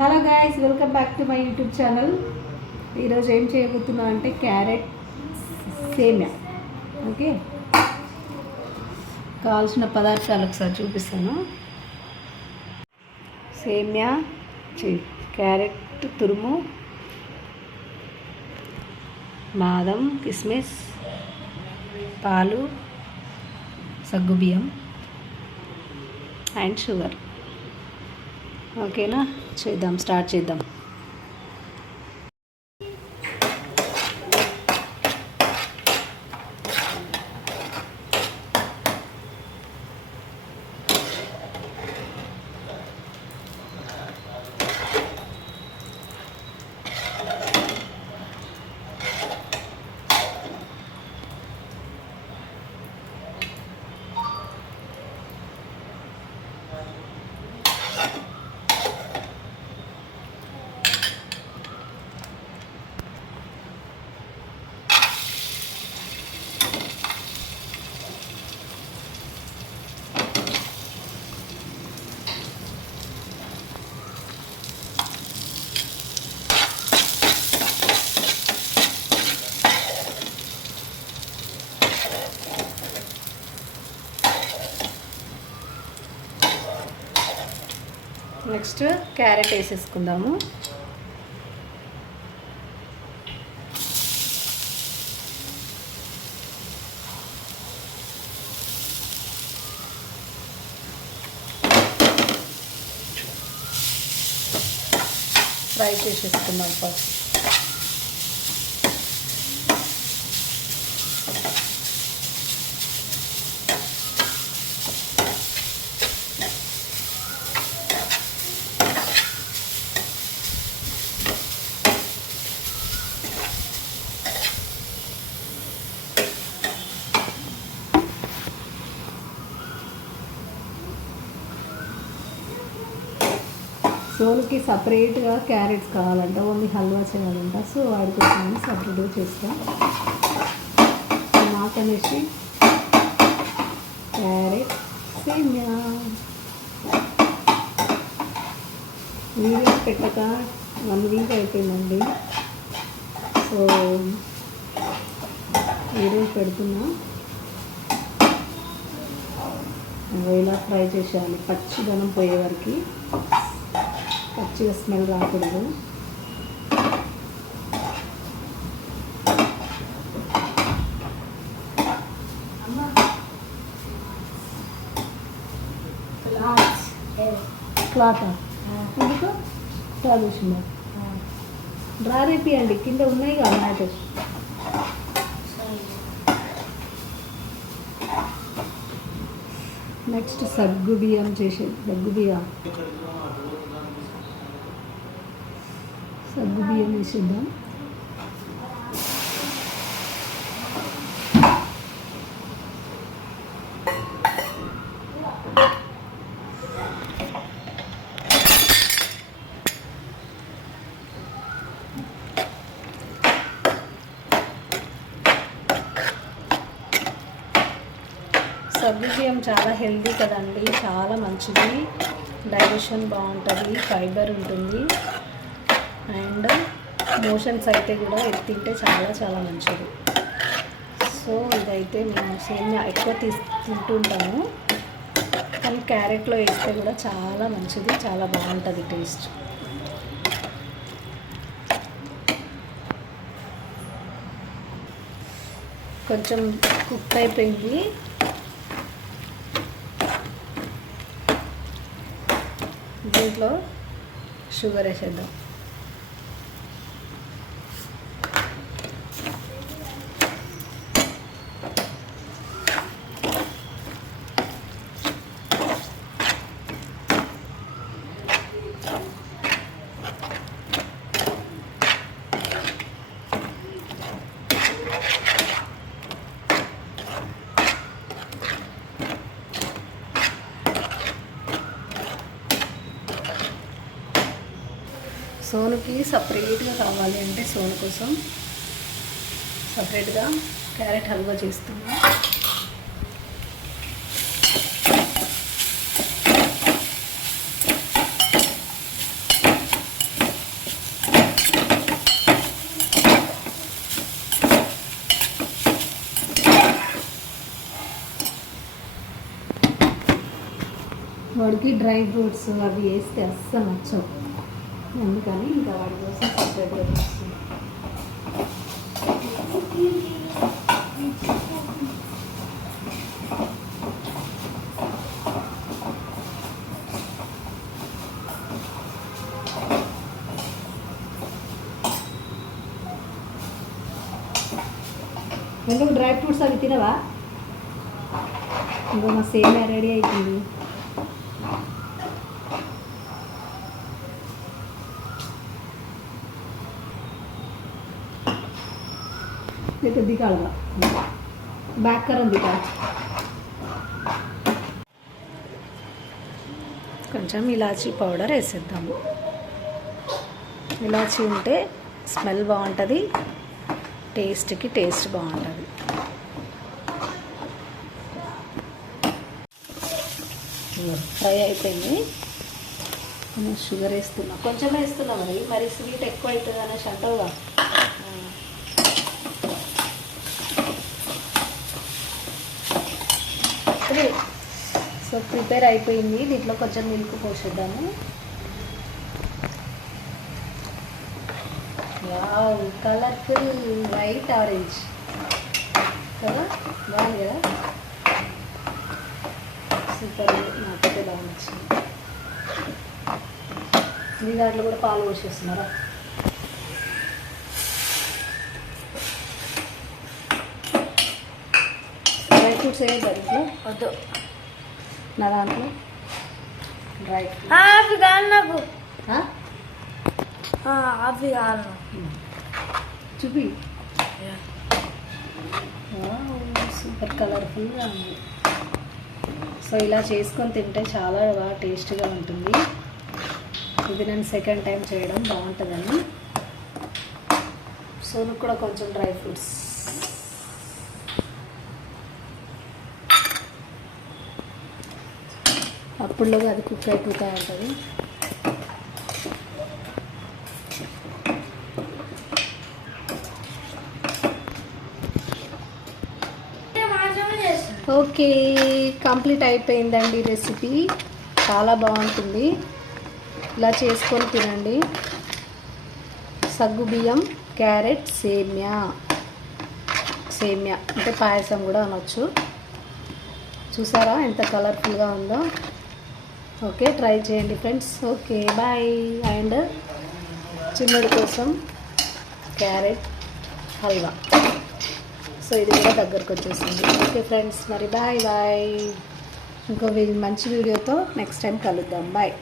Hello guys, welcome back to my YouTube channel. ఈరోజు ఏం చేయబోతున్నా అంటే క్యారెట్ సేమ్యా. ఓకే, కావాల్సిన పదార్థాలు ఒకసారి చూపిస్తాను. సేమ్యా, క్యారెట్ తురుము, బాదం, కిస్మిస్, పాలు, సగ్గుబియ్యం అండ్ షుగర్. ఓకేనా, స్టార్ట్ చేద్దాం. నెక్స్ట్ క్యారెట్ వేసేసుకుందాము. ఫ్రై చేసేసుకుందాం ఫస్ట్. సోలుకి సపరేట్గా క్యారెట్స్ కావాలంట, ఓన్లీ హల్వా చేయాలంట. సో వాడికి వచ్చి సపరేట్గా చేస్తాం. నాకనేసి క్యారెట్ సేమ్యా వీడియోస్ పెట్టక 1 వీక్ అయిపోయిందండి. సో వీడియోస్ పెడుతున్నా. ఇలా ఫ్రై చేసేయాలి, పచ్చిదనం పోయే వరకు. పచ్చిగా స్మెల్ రాకూడదు. క్లాత్ ఎందుకు చాలుసిందా? డ్రా రేపియండి, కింద ఉన్నాయి కదా మ్యాటర్స్. నెక్స్ట్ సగ్గుబియ్యం చేసేది. సగ్గుబియ్యం వేసేద్దాం. సగ్గుబియ్యం చాలా హెల్దీ కదండి, చాలా మంచిది. డైజెషన్ బాగుంటుంది, ఫైబర్ ఉంటుంది. అండ్ మోషన్స్ అయితే కూడా ఇది తింటే చాలా చాలా మంచిది. సో ఇదైతే మేము సేమ్యా ఎక్కువ తింటుంటాము, కానీ క్యారెట్లో వేస్తే కూడా చాలా మంచిది, చాలా బాగుంటుంది టేస్ట్. కొంచెం కుక్ అయిపోయింది. దీంట్లో షుగర్ వేసేద్దాం. సోనుకి సపరేట్గా కావాలి అంటే సోను కోసం సపరేట్గా క్యారెట్ హల్వా చేస్తున్నాను. వాడికి డ్రై ఫ్రూట్స్ అవి వేస్తే అస్సలు నచ్చవు, అందుకని ఇంకా వాడి కోసం సపరేట్గా చేస్తుంది. ఎందుకు డ్రై ఫ్రూట్స్ అవి తినవా? ఇంకా మా సేమియా రెడీ అవుతుంది. लेते दिखाऊंगा बैक करो दिखा కొంచెం ఇలాచీ పౌడర్ వేసేద్దాము. ఇలాచీ ఉంటే స్మెల్ బాగుంటుంది, టేస్ట్కి టేస్ట్ బాగుంటుంది. ఫ్రై అయిపోయింది. షుగర్ వేస్తున్నా, కొంచెం వేస్తున్నా, మరి స్వీట్ ఎక్కువ అవుతుంది అనేసి అంటావుగా. సో ప్రిపేర్ అయిపోయింది. దీంట్లో కొంచెం మిల్క్ పోసేద్దాము. వావ్, కలర్ఫుల్ వైట్ ఆరెంజ్ కదా, బాగుంది కదా, సూపర్. నాకైతే బాగా నచ్చింది. మీ దాంట్లో కూడా పాలు పోసేస్తున్నారా? డ్రై ఫ్రూట్స్ ఏమి దాంట్లో వద్దు, నా దాంట్లో డ్రై ఫ్రూట్స్ అవి కాదు నాకు, అవి కాదు చూపి. సూపర్ కలర్ఫుల్గా ఉంది. సో ఇలా చేసుకొని తింటే చాలా బాగా టేస్ట్గా ఉంటుంది. ఇది నేను సెకండ్ టైం చేయడం, బాగుంటుందని. సోనుకు కూడా కొంచెం డ్రై ఫ్రూట్స్. అప్పుడులోగా అది కుక్ అయిపోతూ ఉంటుంది. ఓకే, కంప్లీట్ అయిపోయిందండి రెసిపీ. చాలా బాగుంటుంది, ఇలా చేసుకొని తినండి. సగ్గుబియ్యం, క్యారెట్, సేమియా అంటే పాయసం కూడా అనొచ్చు. చూసారా ఎంత కలర్ఫుల్గా ఉందో. ఓకే, ట్రై చేయండి ఫ్రెండ్స్. Okay, bye. అండ్ చిన్నడి కోసం క్యారెట్ హల్వా. సో ఇది కూడా దగ్గరకు వచ్చేసింది. ఓకే ఫ్రెండ్స్, మరి బాయ్ బాయ్. ఇంకో మంచి వీడియోతో నెక్స్ట్ టైం కలుద్దాం. బాయ్.